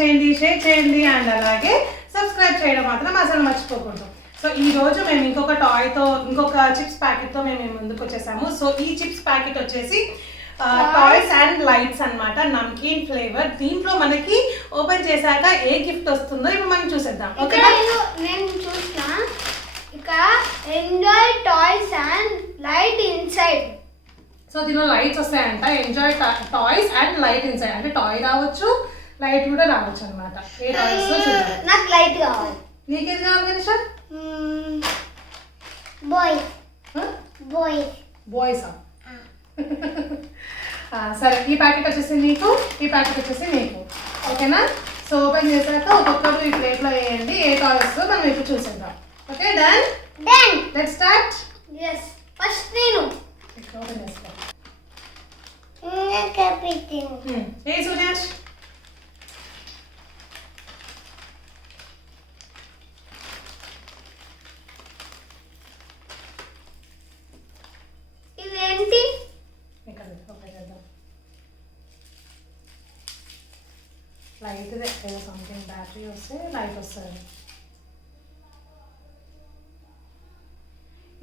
చేయండి, షేర్ చేయండి అండ్ అలాగే సబ్స్క్రైబ్ చేయడం మాత్రం అసలు మర్చిపోకూడదు. సో ఈ రోజు మేము ఇంకొక టాయ్తో, ఇంకొక చిప్స్ ప్యాకెట్తో మేము ముందుకు వచ్చేసాము. సో ఈ చిప్స్ ప్యాకెట్ వచ్చేసి టాయ్స్ అండ్ లైట్స్ అన్నమాట, నమ్కీన్ ఫ్లేవర్. దీంట్లో మనకి ఓపెన్ చేశాక ఏ గిఫ్ట్ వస్తుందో ఇప్పుడు మనం చూసేద్దాం. ఓకే, నేను చూసిన ఇక్కడ enjoy toys and light inside. So దీనిలో లైట్స్ వస్తాయంట. Enjoy toys and light inside అంటే టాయ్ రావచ్చు, లైట్ కూడా రావచ్చు అనమాట. ఏ టాయ్స్ చూడాలి. నాకు లైట్ కావాలి. నీకేది కావాలి గణేష్? బాయ్సా? సరే, ఈ ప్యాకెట్ వచ్చేసి నీకు, ఈ ప్యాకెట్ వచ్చేసి నీకు. ఓకేనా? సో ఓపెన్ చేశాక ఒక్కొక్కరు ఈ ప్లేట్లో వేయండి. ఏ టాయ్స్ మనం ఇప్పుడు చూసేద్దాం. Okay, done. Let's start. yes first నేను ఓపెన్ చేసుకో. ఏ సూర్యాష్? ఇదేంటి? ఇక్కడ ఓపెన్ చేద్దాం. లైట్ ఏదో సంథింగ్ బ్యాటరీ వస్తే లైట్ వస్తుంది.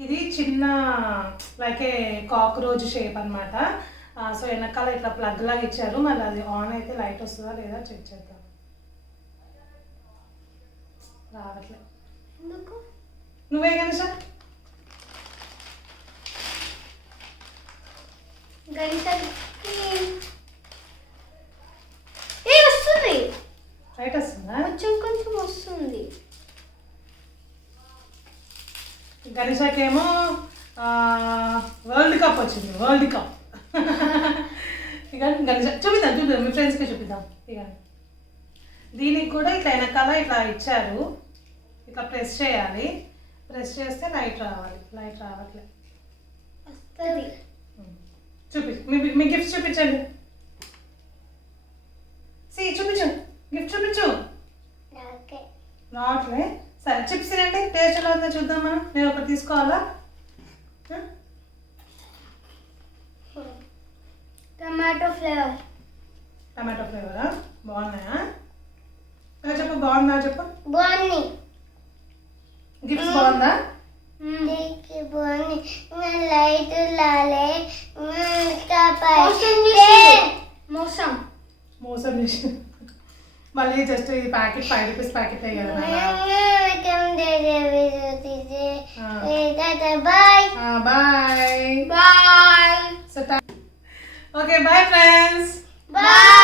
ఇది చిన్న లైక్ ఏ కాక్రోచ్ షేప్ అనమాట. సో వెనకాల ఇట్లా ప్లగ్ లాగా ఇచ్చారు. మళ్ళీ అది ఆన్ అయితే లైట్ వస్తుందా లేదా చెక్ చేద్దాం. రావట్లే ఎందుకు? నువ్వే గణేష? వస్తుంది, లైట్ వస్తుందా? కొంచెం కొంచెం వస్తుంది. గణేషకేమో వరల్డ్ కప్ వచ్చింది, వరల్డ్ కప్. ఇక గణేష చూపిద్దాం, మీ ఫ్రెండ్స్కి చూపిద్దాం. ఇక దీనికి కూడా ఇట్లా వెనకాల ఇట్లా ఇచ్చారు. ఇట్లా ప్రెస్ చేయాలి. ప్రెస్ చేస్తే లైట్ రావాలి. లైట్ రావట్లే. వస్తుంది. మీ గిఫ్ట్ చూపించండి. చూపించు, గిఫ్ట్ చూపించు. రావట్లే. సరే, చిప్స్ తినండి. టేస్ట్ ఎలా ఉందో చూద్దాం మనం. నేను ఒకటి తీసుకోవాలా? Tomato flavour. టమాటో ఫ్లేవరా? బాగున్నాయా? చెప్పు, బాగుందా చెప్పు. బాగుంది. గిఫ్ట్స్ బాగుందా? బాగుంది. లైట్ లాలే మోసం మోసం చేసి మళ్ళీ జస్ట్ ఈ ప్యాకెట్ 5 రూపీస్ ప్యాకెట్ కదా. Bye bye bye. Okay, bye friends. Bye.